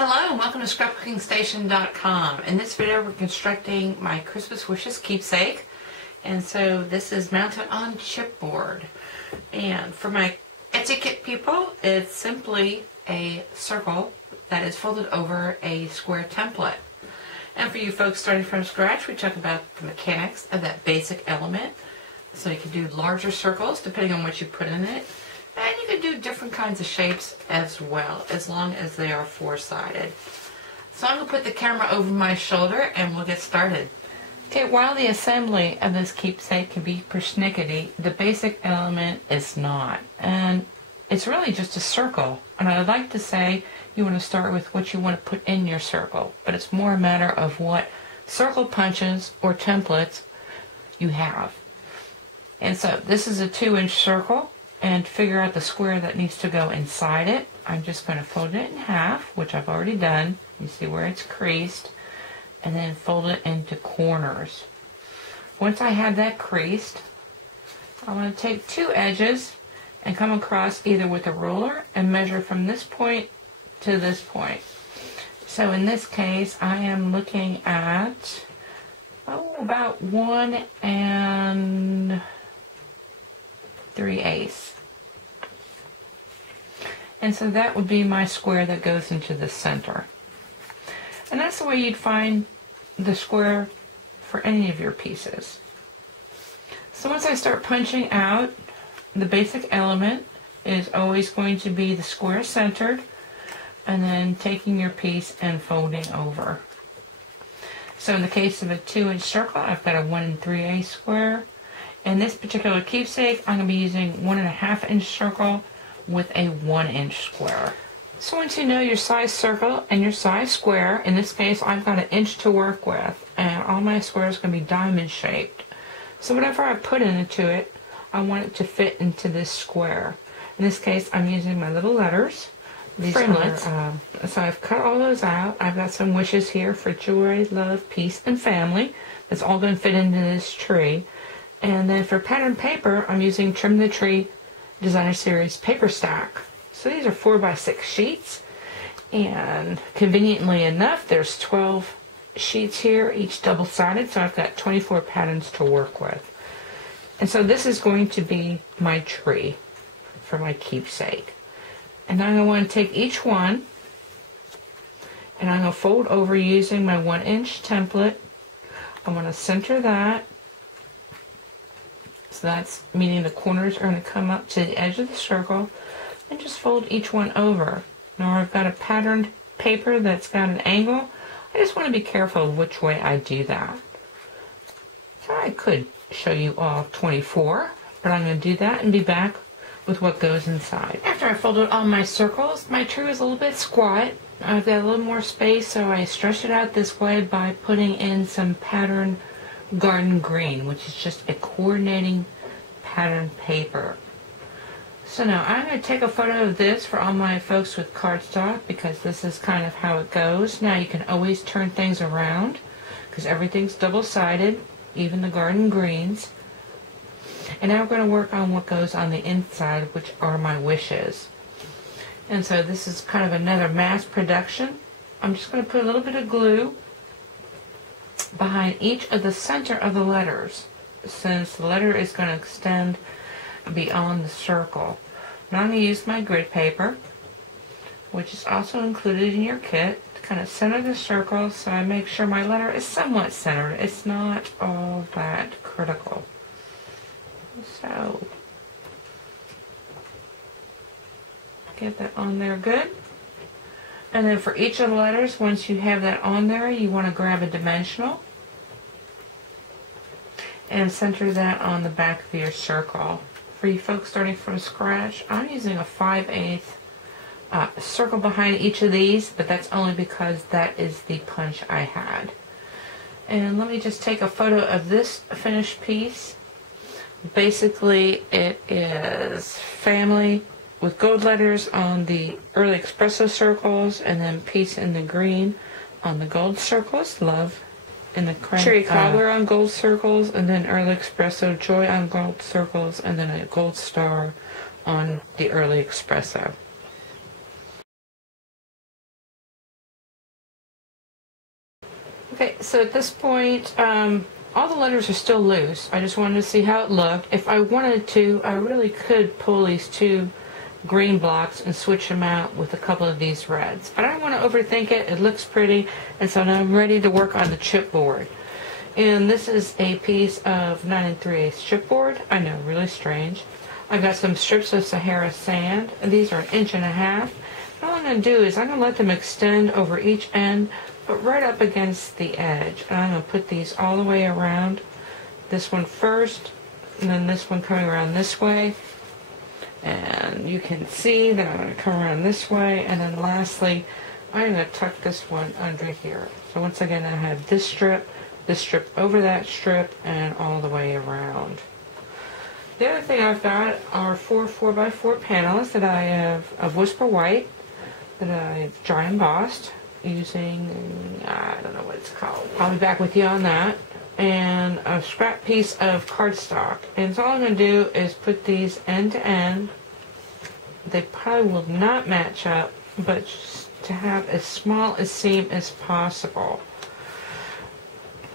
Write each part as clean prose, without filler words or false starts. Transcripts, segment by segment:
Hello and welcome to scrapbookingstation.com. In this video we're constructing my Christmas Wishes keepsake, and so this is mounted on chipboard. And for my etiquette people, it's simply a circle that is folded over a square template. And for you folks starting from scratch, we talk about the mechanics of that basic element. So you can do larger circles depending on what you put in it. And you can do different kinds of shapes as well, as long as they are four-sided. So I'm going to put the camera over my shoulder and we'll get started. Okay, while the assembly of this keepsake can be persnickety, the basic element is not. And it's really just a circle. And I'd like to say you want to start with what you want to put in your circle. But it's more a matter of what circle punches or templates you have. And so this is a 2-inch circle. And to figure out the square that needs to go inside it, I'm just going to fold it in half, which I've already done. You see where it's creased. And then fold it into corners. Once I have that creased, I'm going to take 2 edges and come across either with a ruler and measure from this point to this point. So in this case, I am looking at about 1 3/8. And so that would be my square that goes into the center. And that's the way you'd find the square for any of your pieces. So once I start punching out, the basic element is always going to be the square centered, and then taking your piece and folding over. So in the case of a 2-inch circle, I've got a 1 3/8 square. In this particular keepsake, I'm going to be using 1 1/2-inch circle with a 1-inch square. So once you know your size circle and your size square, in this case I've got 1 inch to work with, and all my squares are going to be diamond shaped. So whatever I put into it, I want it to fit into this square. In this case I'm using my little letters. These framelits. So I've cut all those out. I've got some wishes here for joy, love, peace, and family. That's all going to fit into this tree. And then for pattern paper, I'm using Trim the Tree Designer Series paper stack. So these are 4x6 sheets, and conveniently enough, there's 12 sheets here, each double-sided, so I've got 24 patterns to work with. And so this is going to be my tree for my keepsake. And I'm going to want to take each one, and I'm going to fold over using my 1-inch template. I'm going to center that. So that's meaning the corners are going to come up to the edge of the circle, and just fold each one over. Now I've got a patterned paper that's got an angle. I just want to be careful of which way I do that. So I could show you all 24, but I'm going to do that and be back with what goes inside. After I folded all my circles, my tree was a little bit squat. I've got a little more space, so I stretched it out this way by putting in some pattern garden green, which is just a coordinating pattern paper. So now I'm going to take a photo of this for all my folks with cardstock, because this is kind of how it goes. Now you can always turn things around because everything's double-sided, even the garden greens. And now we're going to work on what goes on the inside, which are my wishes. And so this is kind of another mass production. I'm just going to put a little bit of glue behind each of the center of the letters, since the letter is going to extend beyond the circle. Now I'm going to use my grid paper, which is also included in your kit, to kind of center the circle, so I make sure my letter is somewhat centered. It's not all that critical. So get that on there good. And then for each of the letters, once you have that on there, you want to grab a dimensional and center that on the back of your circle. For you folks starting from scratch, I'm using a 5/8 circle behind each of these, but that's only because that is the punch I had. And let me just take a photo of this finished piece. Basically, it is family with gold letters on the early espresso circles, and then peace in the green on the gold circles, love in the cherry cobbler on gold circles, and then early espresso joy on gold circles, and then a gold star on the early espresso. Okay, so at this point, all the letters are still loose. I just wanted to see how it looked. If I wanted to, I really could pull these two green blocks and switch them out with a couple of these reds. But I don't want to overthink it. It looks pretty, and so now I'm ready to work on the chipboard. And this is a piece of 9 3/8 chipboard. I know, really strange. I've got some strips of Sahara sand, and these are 1.5 inches. And all I'm going to do is I'm going to let them extend over each end, but right up against the edge. And I'm going to put these all the way around. This one first, and then this one coming around this way. And you can see that I'm going to come around this way, and then lastly, I'm going to tuck this one under here. So once again, I have this strip over that strip, and all the way around. The other thing I've got are 4 4x4 panels that I have of Whisper White that I've dry embossed using, I don't know what it's called. I'll be back with you on that. And a scrap piece of cardstock. And so all I'm going to do is put these end to end. They probably will not match up, but just to have as small a seam as possible.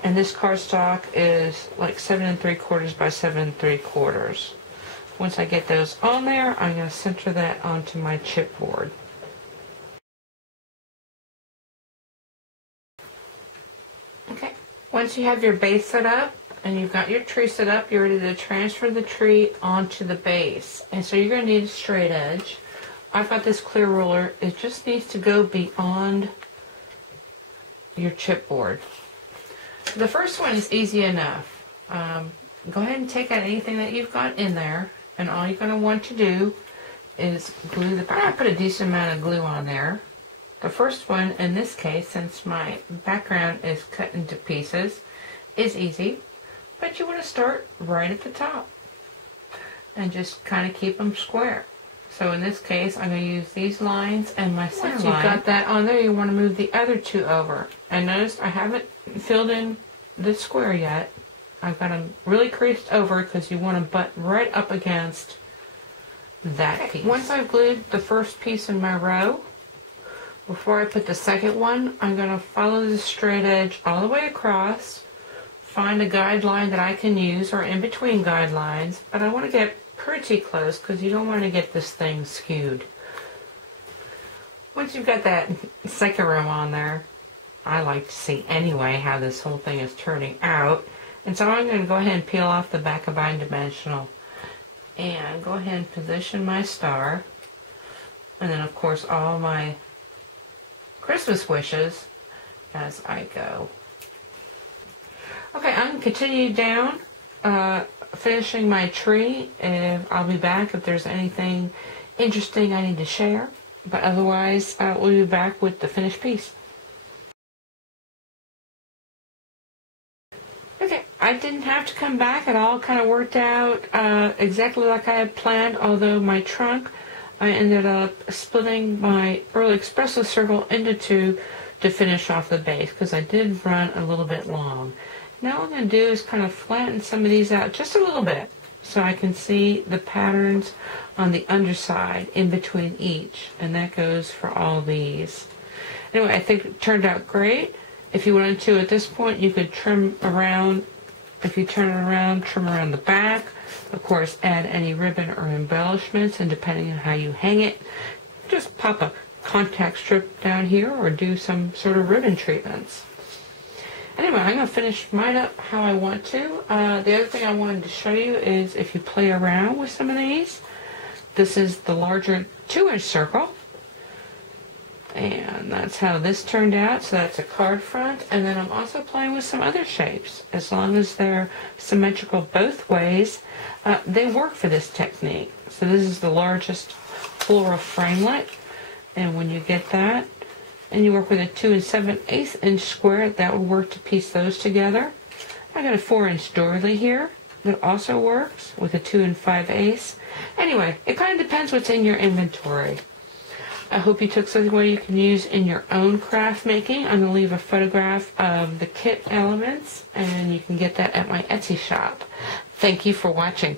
And this cardstock is like 7 3/4 by 7 3/4. Once I get those on there, I'm going to center that onto my chipboard. Okay. Once you have your base set up and you've got your tree set up, you're ready to transfer the tree onto the base. And so you're going to need a straight edge. I've got this clear ruler. It just needs to go beyond your chipboard. The first one is easy enough. Go ahead and take out anything that you've got in there, and all you're going to want to do is glue the back. I put a decent amount of glue on there. The first one, in this case, since my background is cut into pieces, is easy, but you want to start right at the top and just kind of keep them square. So in this case, I'm going to use these lines and my center line. Once you've got that on there, you want to move the other two over. And notice I haven't filled in the square yet. I've got them really creased over because you want to butt right up against that piece. Once I've glued the first piece in my row, before I put the second one, I'm going to follow the straight edge all the way across, find a guideline that I can use, or in between guidelines, but I want to get pretty close because you don't want to get this thing skewed. Once you've got that second row on there, I like to see anyway how this whole thing is turning out. And so I'm going to go ahead and peel off the back of bidimensional and go ahead and position my star. And then of course all my Christmas wishes as I go. Okay, I'm going to continue down, finishing my tree, and I'll be back if there's anything interesting I need to share. But otherwise, we'll be back with the finished piece. Okay, I didn't have to come back. It all kind of worked out exactly like I had planned, although my trunk, I ended up splitting my early espresso circle into two to finish off the base because I did run a little bit long. Now what I'm going to do is kind of flatten some of these out just a little bit so I can see the patterns on the underside in between each, and that goes for all these. Anyway, I think it turned out great. If you wanted to at this point, you could trim around. If you turn it around, trim around the back. Of course, add any ribbon or embellishments, and depending on how you hang it, just pop a contact strip down here or do some sort of ribbon treatments. Anyway, I'm going to finish mine up how I want to. The other thing I wanted to show you is if you play around with some of these, this is the larger 2-inch circle. And that's how this turned out. So that's a card front. And then I'm also playing with some other shapes. As long as they're symmetrical both ways, they work for this technique. So this is the largest floral framelit. And when you get that, and you work with a 2 7/8 inch square, that will work to piece those together. I got a 4-inch doily here that also works with a 2 5/8. Anyway, it kind of depends what's in your inventory. I hope you took something away you can use in your own craft making. I'm going to leave a photograph of the kit elements, and you can get that at my Etsy shop. Thank you for watching.